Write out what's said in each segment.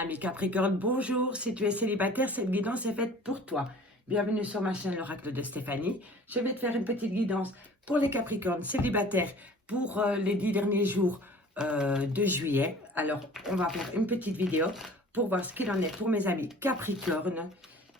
Ami Capricorne, bonjour. Si tu es célibataire, cette guidance est faite pour toi. Bienvenue sur ma chaîne l'Oracle de Stéphanie. Je vais te faire une petite guidance pour les Capricornes célibataires pour les 10 derniers jours de juillet. Alors, on va faire une petite vidéo pour voir ce qu'il en est pour mes amis Capricornes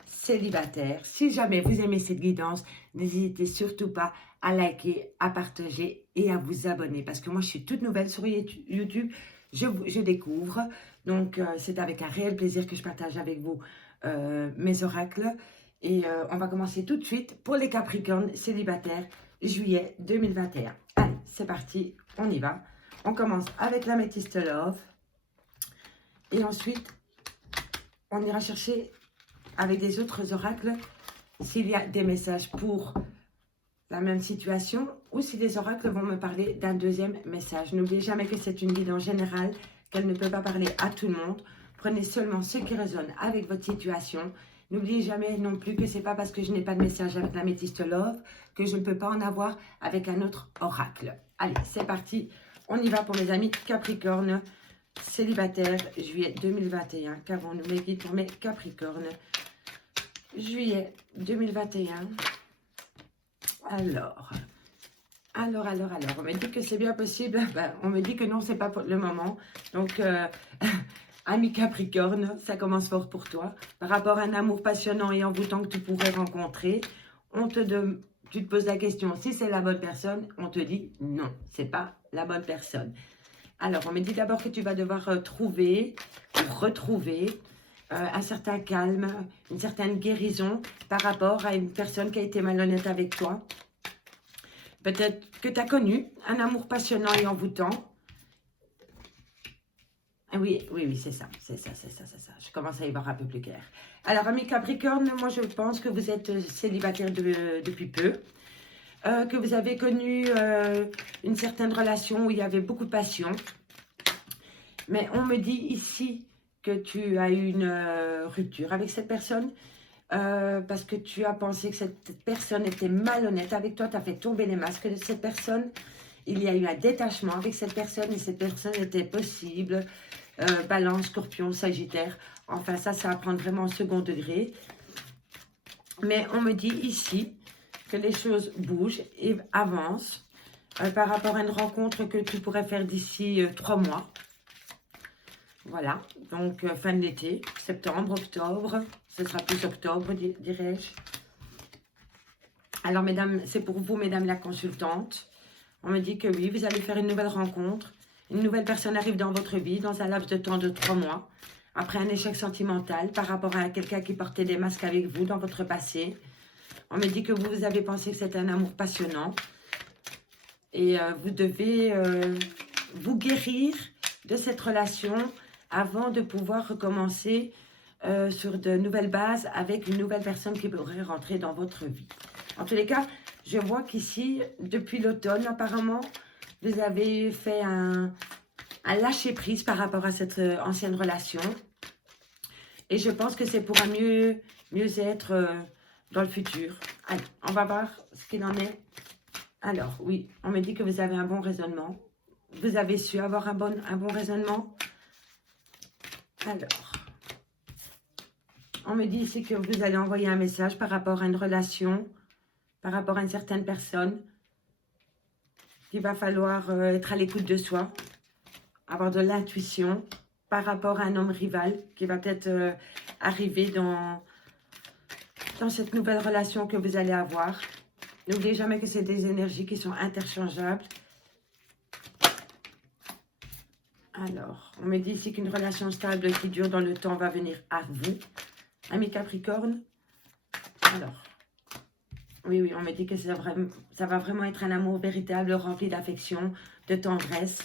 célibataires. Si jamais vous aimez cette guidance, n'hésitez surtout pas à liker, à partager et à vous abonner. Parce que moi, je suis toute nouvelle sur YouTube. Je découvre. Donc, c'est avec un réel plaisir que je partage avec vous mes oracles. Et on va commencer tout de suite pour les Capricornes célibataires, juillet 2021. Allez, c'est parti, on y va. On commence avec l'améthyste Love. Et ensuite, on ira chercher avec des autres oracles s'il y a des messages pour la même situation ou si les oracles vont me parler d'un deuxième message. N'oubliez jamais que c'est une guidance générale, qu'elle ne peut pas parler à tout le monde. Prenez seulement ce qui résonne avec votre situation. N'oubliez jamais non plus que ce n'est pas parce que je n'ai pas de message avec l'améthyste Love que je ne peux pas en avoir avec un autre oracle. Allez, c'est parti. On y va pour mes amis Capricorne célibataires, juillet 2021. Qu'avons-nous mes guides pour mes Capricornes juillet 2021. Alors, on me dit que c'est bien possible. Ben, on me dit que non, c'est pas pour le moment. Donc, ami Capricorne, ça commence fort pour toi. Par rapport à un amour passionnant et envoûtant que tu pourrais rencontrer, tu te poses la question si c'est la bonne personne. On te dit non, c'est pas la bonne personne. Alors, on me dit d'abord que tu vas devoir retrouver un certain calme, une certaine guérison par rapport à une personne qui a été malhonnête avec toi. Peut-être que tu as connu un amour passionnant et envoûtant. Oui, c'est ça. Je commence à y voir un peu plus clair. Alors, ami Capricorne, moi je pense que vous êtes célibataire depuis peu. Que vous avez connu une certaine relation où il y avait beaucoup de passion. Mais on me dit ici que tu as eu une rupture avec cette personne parce que tu as pensé que cette personne était malhonnête avec toi, tu as fait tomber les masques de cette personne. Il y a eu un détachement avec cette personne et cette personne était possible. Balance, Scorpion, Sagittaire. Enfin, ça va prendre vraiment au second degré. Mais on me dit ici que les choses bougent et avancent par rapport à une rencontre que tu pourrais faire d'ici 3 mois. Voilà, donc fin de l'été, septembre, octobre, ce sera plus octobre, dirais-je. Alors, mesdames, c'est pour vous, mesdames la consultante. On me dit que oui, vous allez faire une nouvelle rencontre. Une nouvelle personne arrive dans votre vie dans un laps de temps de 3 mois. Après un échec sentimental par rapport à quelqu'un qui portait des masques avec vous dans votre passé. On me dit que vous avez pensé que c'était un amour passionnant. Et vous devez vous guérir de cette relation avant de pouvoir recommencer sur de nouvelles bases avec une nouvelle personne qui pourrait rentrer dans votre vie. En tous les cas, je vois qu'ici, depuis l'automne, apparemment, vous avez fait un lâcher-prise par rapport à cette ancienne relation. Et je pense que c'est pour un mieux-être dans le futur. Allez, on va voir ce qu'il en est. Alors, oui, on me dit que vous avez un bon raisonnement. Vous avez su avoir un bon raisonnement. Alors, on me dit ici que vous allez envoyer un message par rapport à une relation, par rapport à une certaine personne, qu'il va falloir être à l'écoute de soi, avoir de l'intuition par rapport à un homme rival qui va peut-être arriver dans cette nouvelle relation que vous allez avoir. N'oubliez jamais que c'est des énergies qui sont interchangeables. Alors, on me dit ici qu'une relation stable qui dure dans le temps va venir à vous, ami Capricorne. Alors, oui, on me dit que ça va vraiment être un amour véritable, rempli d'affection, de tendresse.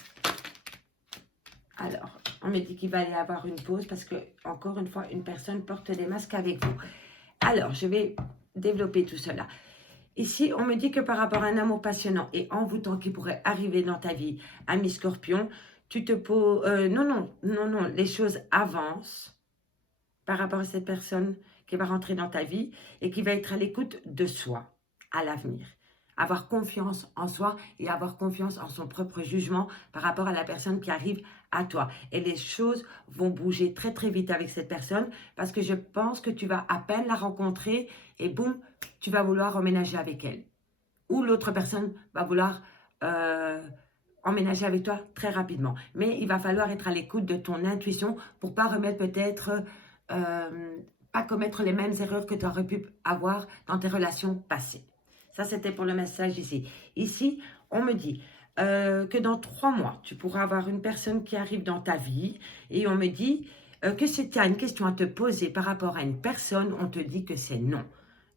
Alors, on me dit qu'il va y avoir une pause parce que, encore une fois, une personne porte des masques avec vous. Alors, je vais développer tout cela. Ici, on me dit que par rapport à un amour passionnant et envoûtant qui pourrait arriver dans ta vie, ami Scorpion, tu te poses... non, les choses avancent par rapport à cette personne qui va rentrer dans ta vie et qui va être à l'écoute de soi à l'avenir. Avoir confiance en soi et avoir confiance en son propre jugement par rapport à la personne qui arrive à toi. Et les choses vont bouger très très vite avec cette personne parce que je pense que tu vas à peine la rencontrer et boum, tu vas vouloir emménager avec elle. Ou l'autre personne va vouloir emménager avec toi très rapidement. Mais il va falloir être à l'écoute de ton intuition pour pas remettre peut-être, pas commettre les mêmes erreurs que tu aurais pu avoir dans tes relations passées. Ça, c'était pour le message ici. Ici, on me dit que dans 3 mois, tu pourras avoir une personne qui arrive dans ta vie et on me dit que si tu as une question à te poser par rapport à une personne, on te dit que c'est non.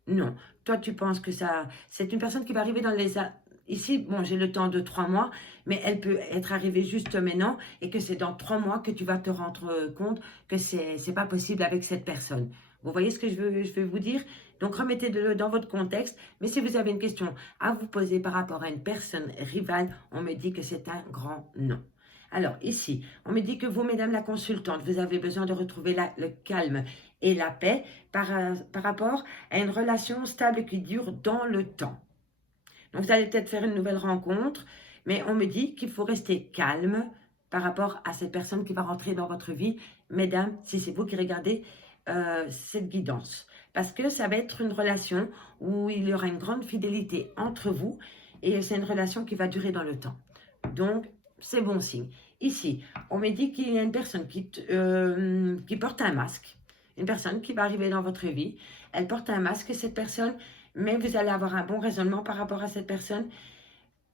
Non. Toi, tu penses que ça, c'est une personne qui va arriver dans les... Ici, bon, j'ai le temps de 3 mois, mais elle peut être arrivée juste maintenant et que c'est dans 3 mois que tu vas te rendre compte que c'est pas possible avec cette personne. Vous voyez ce que je veux vous dire? Donc, remettez-le dans votre contexte. Mais si vous avez une question à vous poser par rapport à une personne rivale, on me dit que c'est un grand non. Alors, ici, on me dit que vous, mesdames la consultante, vous avez besoin de retrouver le calme et la paix par rapport à une relation stable qui dure dans le temps. Donc, vous allez peut-être faire une nouvelle rencontre, mais on me dit qu'il faut rester calme par rapport à cette personne qui va rentrer dans votre vie. Mesdames, si c'est vous qui regardez cette guidance. Parce que ça va être une relation où il y aura une grande fidélité entre vous et c'est une relation qui va durer dans le temps. Donc, c'est bon signe. Ici, on me dit qu'il y a une personne qui porte un masque. Une personne qui va arriver dans votre vie. Elle porte un masque, cette personne, mais vous allez avoir un bon raisonnement par rapport à cette personne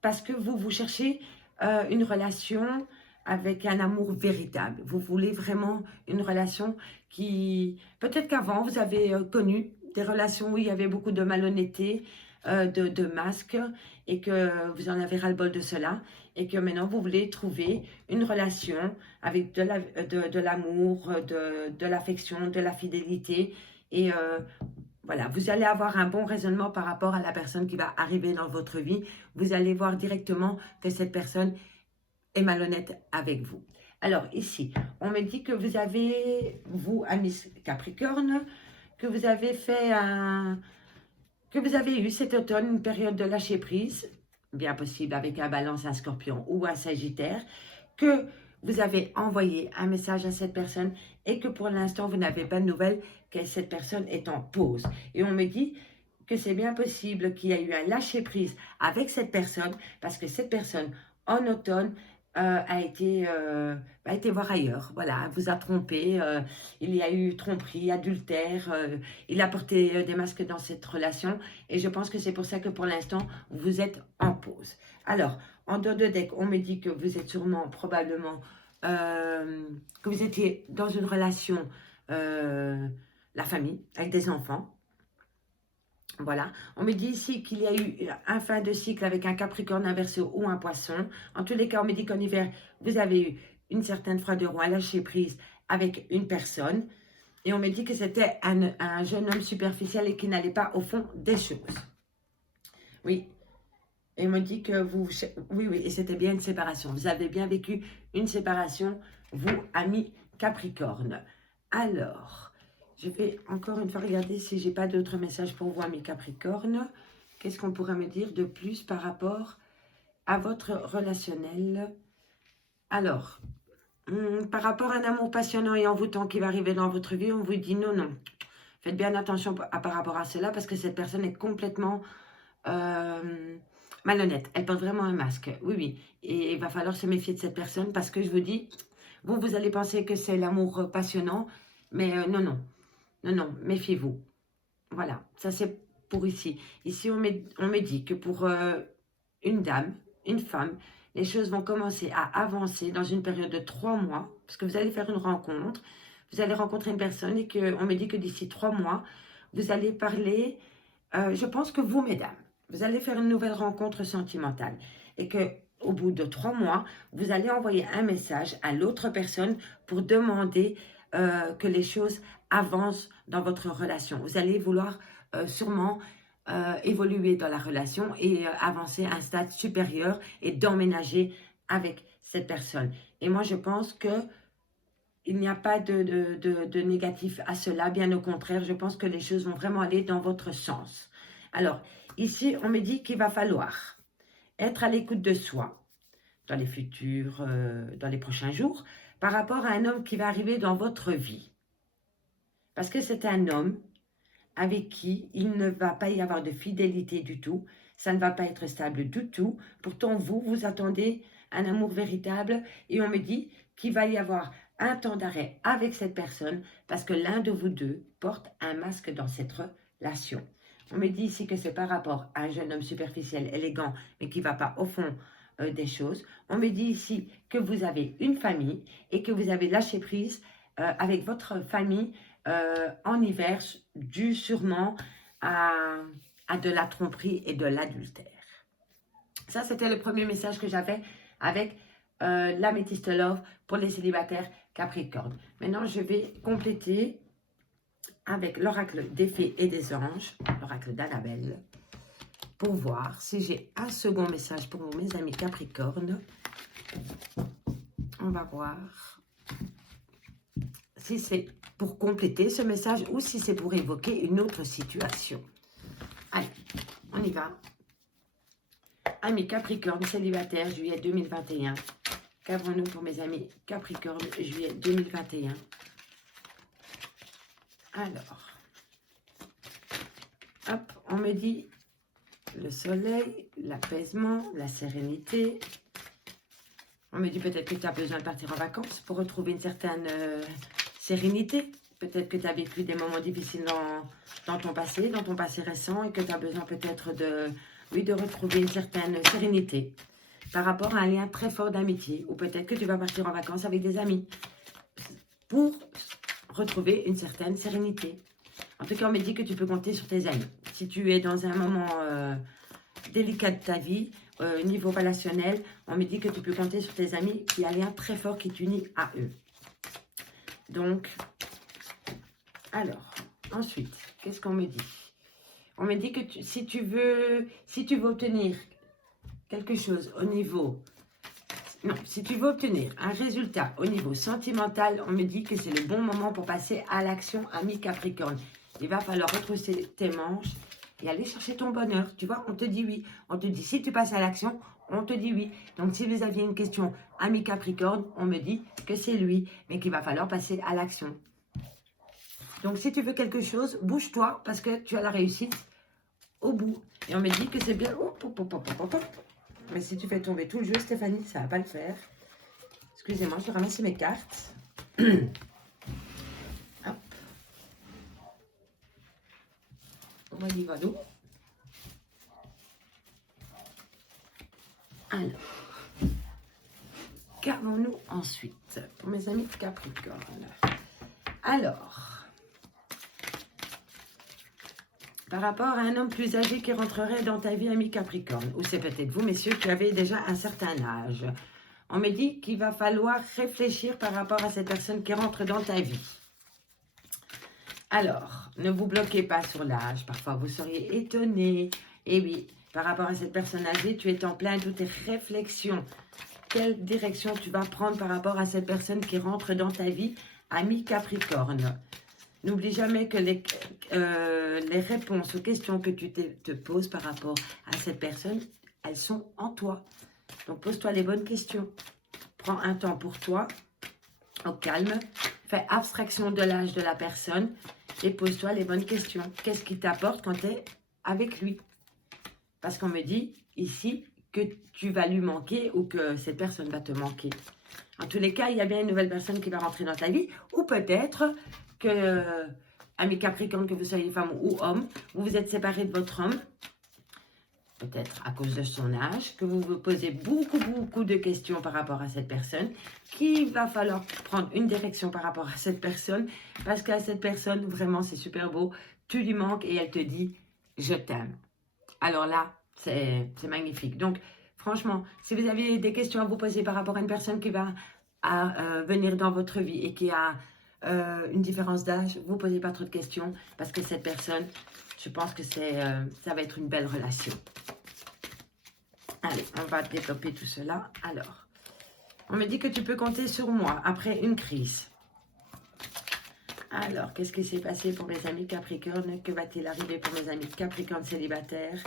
parce que vous cherchez une relation avec un amour véritable. Vous voulez vraiment une relation qui... Peut-être qu'avant, vous avez connu des relations où il y avait beaucoup de malhonnêteté, de masques, et que vous en avez ras-le-bol de cela, et que maintenant, vous voulez trouver une relation avec de l'amour, de l'affection, de la fidélité, et voilà, vous allez avoir un bon raisonnement par rapport à la personne qui va arriver dans votre vie. Vous allez voir directement que cette personne est malhonnête avec vous. Alors ici, on me dit que vous avez, vous, amis Capricorne, que vous avez que vous avez eu cet automne une période de lâcher prise, bien possible avec un Balance, un Scorpion ou un Sagittaire, que vous avez envoyé un message à cette personne et que pour l'instant, vous n'avez pas de nouvelles, que cette personne est en pause. Et on me dit que c'est bien possible qu'il y ait eu un lâcher-prise avec cette personne parce que cette personne, en automne, a été voir ailleurs. Voilà, vous a trompé. Il y a eu tromperie, adultère. Il a porté des masques dans cette relation. Et je pense que c'est pour ça que pour l'instant, vous êtes en pause. Alors, en dehors de deck, on me dit que vous êtes sûrement, probablement, que vous étiez dans une relation, la famille, avec des enfants. Voilà, on me dit ici qu'il y a eu un fin de cycle avec un Capricorne, un Verseau ou un Poisson. En tous les cas, on me dit qu'en hiver, vous avez eu une certaine froideur ou un lâcher prise avec une personne. Et on me dit que c'était un jeune homme superficiel et qui n'allait pas au fond des choses. Oui, et on me dit que vous... Oui, et c'était bien une séparation. Vous avez bien vécu une séparation, vous, amis Capricorne. Alors... Je vais encore une fois regarder si j'ai pas d'autres messages pour vous, amis Capricorne. Qu'est-ce qu'on pourrait me dire de plus par rapport à votre relationnel? Alors, par rapport à un amour passionnant et envoûtant qui va arriver dans votre vie, on vous dit non, non. Faites bien attention par rapport à cela parce que cette personne est complètement malhonnête. Elle porte vraiment un masque. Oui, oui. Et il va falloir se méfier de cette personne parce que je vous dis, vous allez penser que c'est l'amour passionnant, mais non, non. Non, non, méfiez-vous. Voilà, ça c'est pour ici. Ici, on me dit que pour une dame, une femme, les choses vont commencer à avancer dans une période de 3 mois, parce que vous allez faire une rencontre, vous allez rencontrer une personne et on me dit que d'ici 3 mois, vous allez parler, je pense que vous, mesdames, vous allez faire une nouvelle rencontre sentimentale et que au bout de 3 mois, vous allez envoyer un message à l'autre personne pour demander que les choses avancent dans votre relation. Vous allez vouloir sûrement évoluer dans la relation et avancer à un stade supérieur et d'emménager avec cette personne. Et moi, je pense que il n'y a pas de négatif à cela. Bien au contraire, je pense que les choses vont vraiment aller dans votre sens. Alors, ici, on me dit qu'il va falloir être à l'écoute de soi, dans les futurs, dans les prochains jours, par rapport à un homme qui va arriver dans votre vie. Parce que c'est un homme avec qui il ne va pas y avoir de fidélité du tout, ça ne va pas être stable du tout. Pourtant, vous attendez un amour véritable et on me dit qu'il va y avoir un temps d'arrêt avec cette personne parce que l'un de vous deux porte un masque dans cette relation. On me dit ici que c'est par rapport à un jeune homme superficiel, élégant, mais qui ne va pas au fond des choses. On me dit ici que vous avez une famille et que vous avez lâché prise avec votre famille en hiver, dû sûrement à de la tromperie et de l'adultère. Ça, c'était le premier message que j'avais avec l'améthyste love pour les célibataires Capricorne. Maintenant, je vais compléter avec l'oracle des fées et des anges, l'oracle d'Annabelle, pour voir si j'ai un second message pour mes amis Capricorne. On va voir si c'est pour compléter ce message ou si c'est pour évoquer une autre situation. Allez, on y va. Amis Capricorne, célibataire, juillet 2021. Qu'avons-nous pour mes amis Capricorne, juillet 2021? Alors, hop, on me dit le soleil, l'apaisement, la sérénité. On me dit peut-être que tu as besoin de partir en vacances pour retrouver une certaine sérénité. Peut-être que tu as vécu des moments difficiles dans ton passé récent, et que tu as besoin peut-être de retrouver une certaine sérénité par rapport à un lien très fort d'amitié. Ou peut-être que tu vas partir en vacances avec des amis pour retrouver une certaine sérénité. En tout cas, on me dit que tu peux compter sur tes amis. Si tu es dans un moment délicat de ta vie, niveau relationnel, on me dit que tu peux compter sur tes amis, qu'il y a un lien très fort qui t'unit à eux. Donc, alors, ensuite, qu'est-ce qu'on me dit? On me dit que si tu veux obtenir quelque chose au niveau... Non, si tu veux obtenir un résultat au niveau sentimental, on me dit que c'est le bon moment pour passer à l'action, ami Capricorne. Il va falloir retrousser tes manches et aller chercher ton bonheur. Tu vois, on te dit oui. On te dit, si tu passes à l'action, on te dit oui. Donc, si vous aviez une question, ami Capricorne, on me dit que c'est lui, mais qu'il va falloir passer à l'action. Donc, si tu veux quelque chose, bouge-toi parce que tu as la réussite au bout. Et on me dit que c'est bien... Mais si tu fais tomber tout le jeu, Stéphanie, ça ne va pas le faire. Excusez-moi, je vais ramasser mes cartes. Hop. On y va, nous. Alors, qu'avons-nous ensuite pour mes amis Capricorne? Alors, par rapport à un homme plus âgé qui rentrerait dans ta vie, ami Capricorne, ou c'est peut-être vous, messieurs, qui avez déjà un certain âge. On me dit qu'il va falloir réfléchir par rapport à cette personne qui rentre dans ta vie. Alors, ne vous bloquez pas sur l'âge. Parfois, vous seriez étonné. Et oui, par rapport à cette personne âgée, tu es en plein de tes réflexions. Quelle direction tu vas prendre par rapport à cette personne qui rentre dans ta vie, ami Capricorne? N'oublie jamais que les réponses aux questions que tu te poses par rapport à cette personne, elles sont en toi. Donc, pose-toi les bonnes questions. Prends un temps pour toi, au calme. Fais abstraction de l'âge de la personne et pose-toi les bonnes questions. Qu'est-ce qui t'apporte quand tu es avec lui? Parce qu'on me dit ici que tu vas lui manquer ou que cette personne va te manquer. En tous les cas, il y a bien une nouvelle personne qui va rentrer dans ta vie. Ou peut-être que, ami Capricorne, que vous soyez femme ou homme, vous vous êtes séparé de votre homme. Peut-être à cause de son âge, que vous vous posez beaucoup de questions par rapport à cette personne, qu'il va falloir prendre une direction par rapport à cette personne, parce qu'à cette personne, vraiment, c'est super beau, tu lui manques et elle te dit « je t'aime ». Alors là, c'est magnifique. Donc, franchement, si vous avez des questions à vous poser par rapport à une personne qui va venir dans votre vie et qui a une différence d'âge, vous ne posez pas trop de questions, parce que cette personne, je pense que ça va être une belle relation. Allez, on va développer tout cela. Alors, on me dit que tu peux compter sur moi après une crise. Alors, qu'est-ce qui s'est passé pour mes amis Capricorne? Que va-t-il arriver pour mes amis Capricorne célibataires?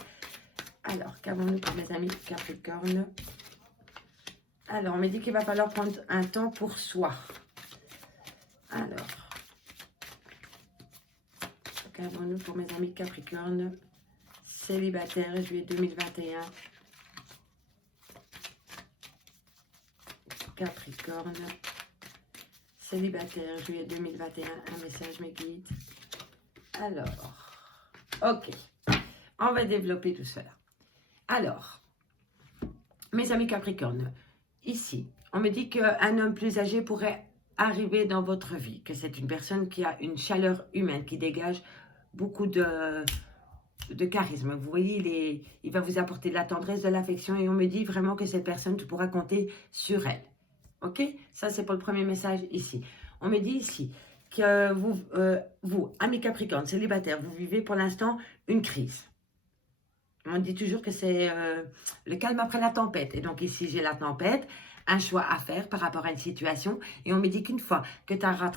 Alors, qu'avons-nous pour mes amis Capricorne? Alors, on me dit qu'il va falloir prendre un temps pour soi. Alors, regardons-nous pour mes amis Capricorne, célibataire, juillet 2021. Capricorne, célibataire, juillet 2021. Un message, mes guides. Alors, ok. On va développer tout cela. Alors, mes amis Capricorne, ici, on me dit qu'un homme plus âgé pourrait arriver dans votre vie, que c'est une personne qui a une chaleur humaine, qui dégage beaucoup de charisme. Vous voyez, il va vous apporter de la tendresse, de l'affection, et on me dit vraiment que cette personne, tu pourras compter sur elle. Ok? Ça, c'est pour le premier message ici. On me dit ici que vous, amis Capricorne, célibataire, vous vivez pour l'instant une crise. On dit toujours que c'est le calme après la tempête. Et donc ici, j'ai la tempête, un choix à faire par rapport à une situation. Et on me dit qu'une fois que tu auras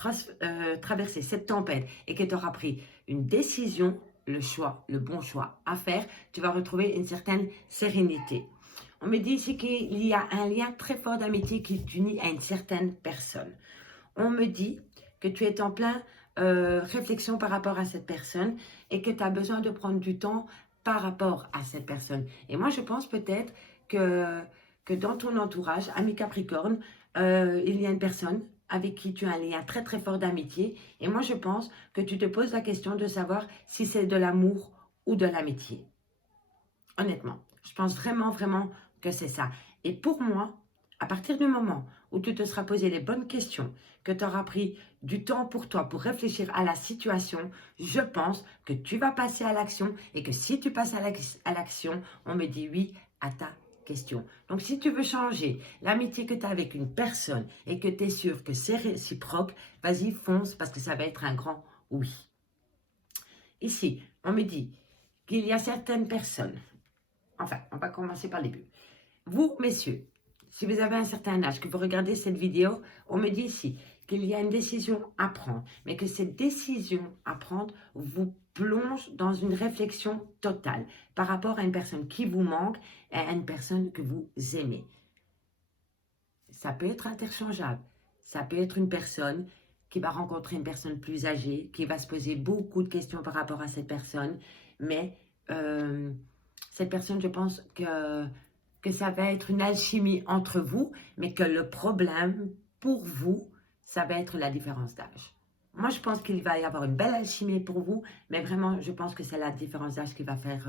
traversé cette tempête et que tu auras pris une décision, le choix, le bon choix à faire, tu vas retrouver une certaine sérénité. On me dit ici qu'il y a un lien très fort d'amitié qui t'unit à une certaine personne. On me dit que tu es en plein réflexion par rapport à cette personne et que tu as besoin de prendre du temps par rapport à cette personne. Et moi, je pense peut-être que dans ton entourage, ami Capricorne, il y a une personne avec qui tu as un lien très très fort d'amitié. Et moi, je pense que tu te poses la question de savoir si c'est de l'amour ou de l'amitié. Honnêtement, je pense vraiment, vraiment que c'est ça. Et pour moi, à partir du moment où tu te seras posé les bonnes questions, que tu auras pris du temps pour toi, pour réfléchir à la situation, je pense que tu vas passer à l'action et que si tu passes à l'action, on me dit oui à ta question. Donc, si tu veux changer l'amitié que tu as avec une personne et que tu es sûr que c'est réciproque, vas-y, fonce parce que ça va être un grand oui. Ici, on me dit qu'il y a certaines personnes, enfin, on va commencer par le début. Vous, messieurs, si vous avez un certain âge, que vous regardez cette vidéo, on me dit ici qu'il y a une décision à prendre, mais que cette décision à prendre vous plonge dans une réflexion totale par rapport à une personne qui vous manque et à une personne que vous aimez. Ça peut être interchangeable. Ça peut être une personne qui va rencontrer une personne plus âgée, qui va se poser beaucoup de questions par rapport à cette personne, mais cette personne, je pense que ça va être une alchimie entre vous, mais que le problème, pour vous, ça va être la différence d'âge. Moi, je pense qu'il va y avoir une belle alchimie pour vous, mais vraiment, je pense que c'est la différence d'âge qui va faire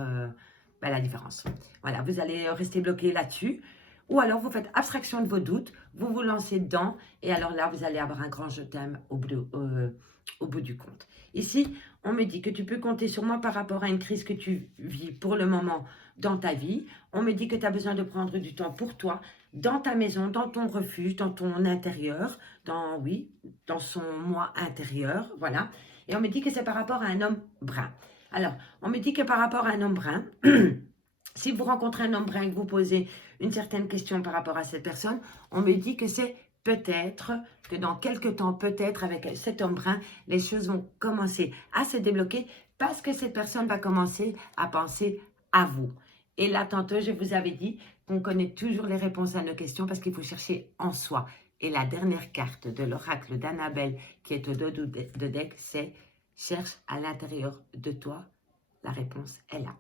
la différence. Voilà, vous allez rester bloqué là-dessus. Ou alors, vous faites abstraction de vos doutes, vous vous lancez dedans, et alors là, vous allez avoir un grand je t'aime au bout du compte. Ici, on me dit que tu peux compter sur moi par rapport à une crise que tu vis pour le moment dans ta vie. On me dit que tu as besoin de prendre du temps pour toi, dans ta maison, dans ton refuge, dans ton intérieur, dans son moi intérieur, voilà. Et on me dit que c'est par rapport à un homme brun. Alors, on me dit que par rapport à un homme brun, si vous rencontrez un homme brun et que vous posez une certaine question par rapport à cette personne, on me dit que c'est peut-être que dans quelques temps, peut-être avec cet homme brun, les choses vont commencer à se débloquer parce que cette personne va commencer à penser à vous. Et là, tantôt, je vous avais dit qu'on connaît toujours les réponses à nos questions parce qu'il faut chercher en soi. Et la dernière carte de l'oracle d'Annabelle qui est au dos de deck, c'est « Cherche à l'intérieur de toi, la réponse est là ».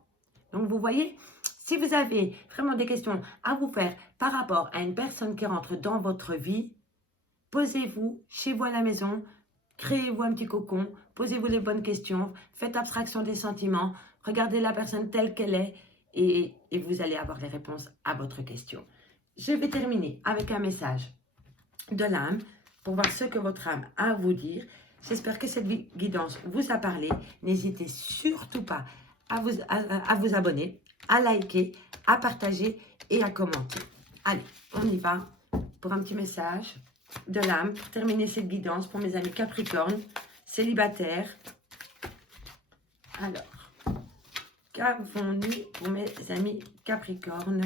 Donc, vous voyez, si vous avez vraiment des questions à vous faire par rapport à une personne qui rentre dans votre vie, posez-vous chez vous à la maison, créez-vous un petit cocon, posez-vous les bonnes questions, faites abstraction des sentiments, regardez la personne telle qu'elle est et vous allez avoir les réponses à votre question. Je vais terminer avec un message de l'âme pour voir ce que votre âme a à vous dire. J'espère que cette guidance vous a parlé. N'hésitez surtout pas à vous abonner, à liker, à partager et à commenter. Allez, on y va pour un petit message de l'âme pour terminer cette guidance pour mes amis Capricorne, célibataires. Alors, qu'avons-nous pour mes amis Capricorne?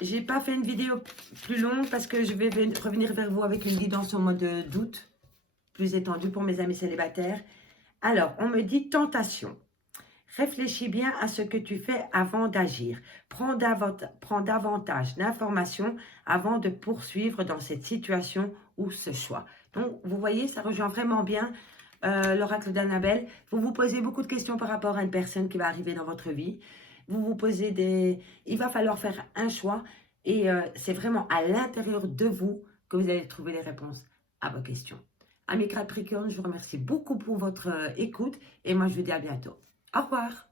J'ai pas fait une vidéo plus longue parce que je vais revenir vers vous avec une guidance en mode doute, plus étendue pour mes amis célibataires. Alors, on me dit tentation. Réfléchis bien à ce que tu fais avant d'agir. Prends davantage d'informations avant de poursuivre dans cette situation ou ce choix. Donc, vous voyez, ça rejoint vraiment bien l'oracle d'Annabelle. Vous vous posez beaucoup de questions par rapport à une personne qui va arriver dans votre vie. Vous vous posez des... Il va falloir faire un choix et c'est vraiment à l'intérieur de vous que vous allez trouver les réponses à vos questions. Amis Capricorne, je vous remercie beaucoup pour votre écoute et moi je vous dis à bientôt. Au revoir.